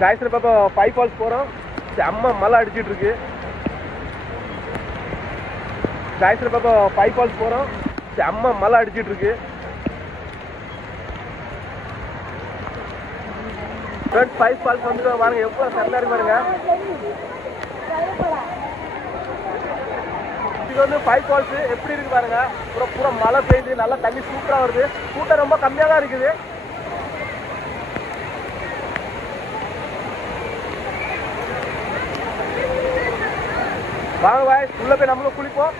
காய்ச்சல் பாப்பா five falls போகிறோம் செம்ம மழை அடிச்சிட்டு இருக்கு. காய்ச்சல் பாப்பா ஃபைவ் ஃபால்ஸ் போகிறோம் செம்ம மழை அடிச்சிட்டு இருக்கு. ஃபைவ் ஃபால்ஸ் வந்துட்டு வாங்க எவ்வளோ சரியாக இருக்கு பாருங்க. இது வந்து ஃபைவ் ஃபால்ஸ் எப்படி இருக்கு பாருங்க. பூரா பூரா மழை பெய்யுது. நல்லா தண்ணி சூப்பராக வருது. கூட்டம் ரொம்ப கம்மியாக தான் இருக்குது. வாங்க வாய் உள்ள போய் நம்மளும் குளிப்போம்.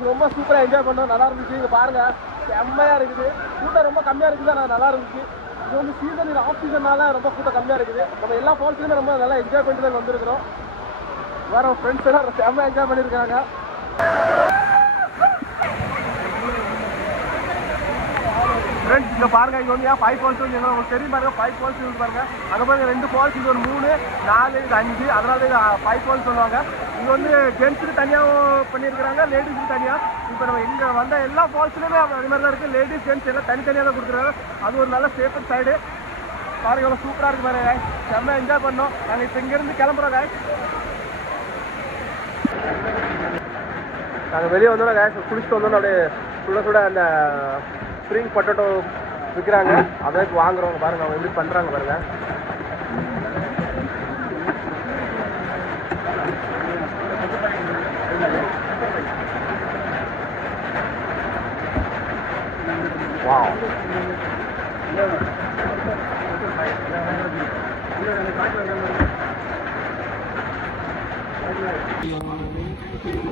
இருந்துச்சு ரொம்ப சூப்பராக என்ஜாய் பண்ணோம். நல்லா இருந்துச்சு. இங்கே பாருங்கள் செம்மையாக இருக்குது. கூட்டம் ரொம்ப கம்மியாக இருக்குது? ஆனால் நல்லா இருந்துச்சு. இது வந்து சீசன் இது ஆஃப் சீசன்னால ரொம்ப கூட்டம் கம்மியாக இருக்குது. நம்ம எல்லா ஃபால்ஸ்லையுமே ரொம்ப நல்லா என்ஜாய் பண்ணிட்டு தான் வந்திருக்கிறோம். வேறு ஃப்ரெண்ட்ஸ் எல்லாம் செம்மையாக என்ஜாய் பண்ணியிருக்காங்க ஃப்ரெண்ட்ஸ் இங்கே பாருங்க இங்கே வந்து ஏன் ஃபைவ் ஃபால்ஸ் வந்து எங்களுக்கு உங்களுக்கு தெரியும் பாருங்க ஃபைவ் ஃபால்ஸ் இருக்கு பாருங்க. அது பாருங்க ரெண்டு ஃபால்ஸ் இது ஒரு மூணு நாலு இது அஞ்சு. அதனால இது ஃபைவ் ஃபால்ஸ் சொல்லுவாங்க. இங்கே வந்து ஜென்ஸுக்கு தனியாக பண்ணியிருக்கிறாங்க லேடிஸுக்கு தனியாக இப்போ நம்ம இங்கே வந்த எல்லா ஃபால்ஸ்லையுமே அது மாதிரி தான் இருக்குது லேடிஸ் ஜென்ஸ் எல்லாம் தனித்தனியாக தான் கொடுக்குறாங்க. அது ஒரு நல்ல சேஃபர் சைடு பாருங்க எவ்வளோ சூப்பராக இருக்கு பாருங்க செம்ம என்ஜாய் பண்ணோம். நாங்கள் இப்போ இங்கேருந்து கிளம்புறோம் காய் நாங்கள் வெளியே வந்தோட காய் குளிச்சுட்டு வந்தோம் அப்படியே சுட சுட அந்த ஸ்ப்ரிங் பொட்டேட்டோ விற்கிறாங்க அதை வாங்குறவங்க பாருங்க அவங்க எப்படி பண்ணுறாங்க பாருங்க.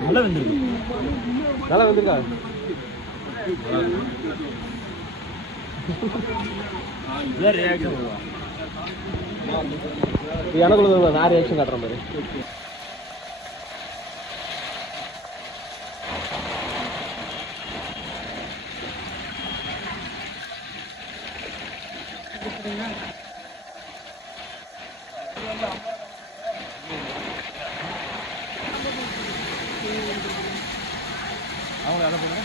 நல்லா வந்துருக்கு. நல்லா வந்துருக்கா? இதான் ரியாக்ஷன் எனக்கு நான் ரியாக்ஷன் காட்டுற மாதிரி. அவங்க அதை பண்ணுங்க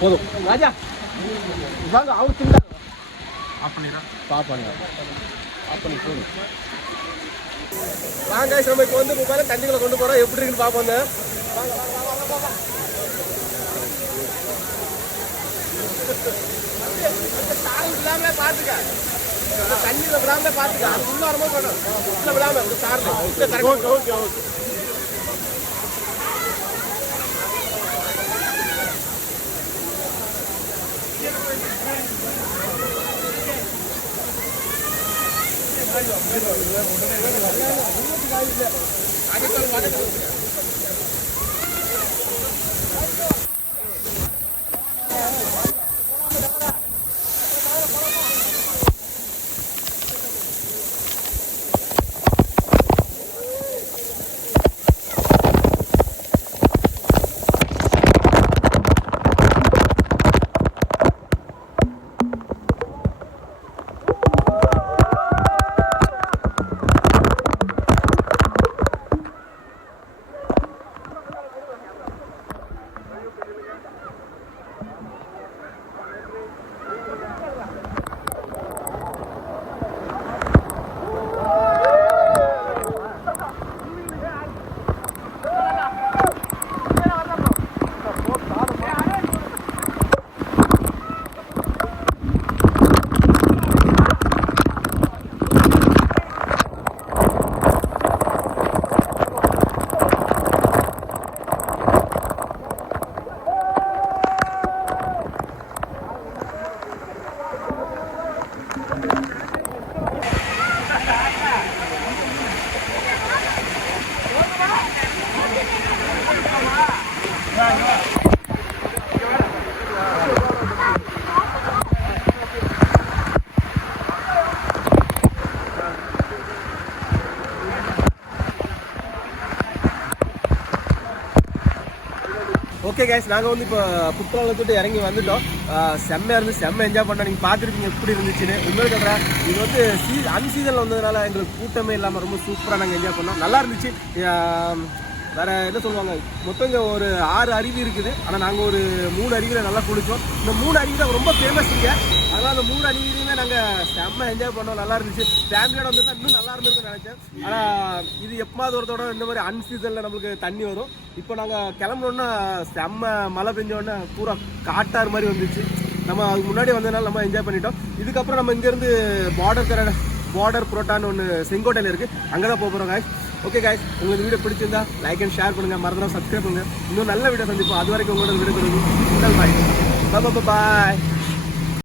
போதும். ராஜா வாங்க அவங்க திண்டாங்க ஆஃப் பண்ணிடுறேன் பாப்பாங்க ஆஃப் பண்ணி போதும். வாங்க நம்ம இப்போ வந்து உட்காந்து தண்ணிகளை கொண்டு போகிறோம் எப்படி இருக்குன்னு பார்ப்போம் வாங்க இல்லாமலே பார்த்துக்க. தண்ணியில் விடாமலே பார்த்துக்க. அது உள்ள வரும்போது பண்ணணும் உள்ள விடாம ஓகே ஓகே ஓகே കാര്യമില്ല ஓகே கேஸ் நாங்கள் வந்து இப்போ குற்றாலத்துட்டு இறங்கி வந்துட்டோம். செம்மையாக இருந்து செம்ம என்ஜாய் பண்ணோம். நீங்கள் பார்த்துருப்பீங்க எப்படி இருந்துச்சுன்னு. உண்மையில சொல்கிறேன் இது வந்து சீ அன்சீசனில் வந்ததுனால எங்களுக்கு கூட்டமே இல்லாமல் ரொம்ப சூப்பராக நாங்கள் என்ஜாய் பண்ணோம். நல்லா இருந்துச்சு. வேற என்ன சொல்லுவாங்க? மொத்தம் இங்கே ஒரு ஆறு அருவி இருக்குது. ஆனால் நாங்கள் ஒரு மூணு அருவியில் நல்லா குளித்தோம் இந்த மூணு அருவி தான் ரொம்ப ஃபேமஸ் இங்கே. அதனால் அந்த மூணு அருவியுமே நாங்கள் செம்ம என்ஜாய் பண்ணோம். நல்லா இருந்துச்சு. ஃபேமிலியோட வந்து இன்னும் நல்லா இருந்திருக்கும்னு நினச்சேன். ஆனால் இது எப்பமாவது ஒருத்தோட இந்த மாதிரி அன்சீசனில் நம்மளுக்கு தண்ணி வரும். இப்போ நாங்கள் கிளம்புனோன்னா செம்ம மழை பெஞ்சோடனே பூரா காட்டார் மாதிரி வந்துச்சு. நம்ம அதுக்கு முன்னாடி வந்ததுனால நம்ம என்ஜாய் பண்ணிட்டோம். இதுக்கப்புறம் நம்ம இங்கேருந்து பார்டர் தர பார்டர் புரோட்டான்னு ஒன்று செங்கோட்டையில் இருக்குது அங்கே தான் போக போகிறோம் காய்ஸ் ஓகே guys. உங்களுக்கு வீடியோ பிடிச்சிருந்தா லைக் அண்ட் ஷேர் பண்ணுங்கள் மறந்துடாம சப்ஸ்கிரைப் பண்ணுங்கள் இன்னும் நல்ல வீடியோ சந்திப்போம். அது வரைக்கும் உங்களோட வீடியோ பாய் பாய் பாய்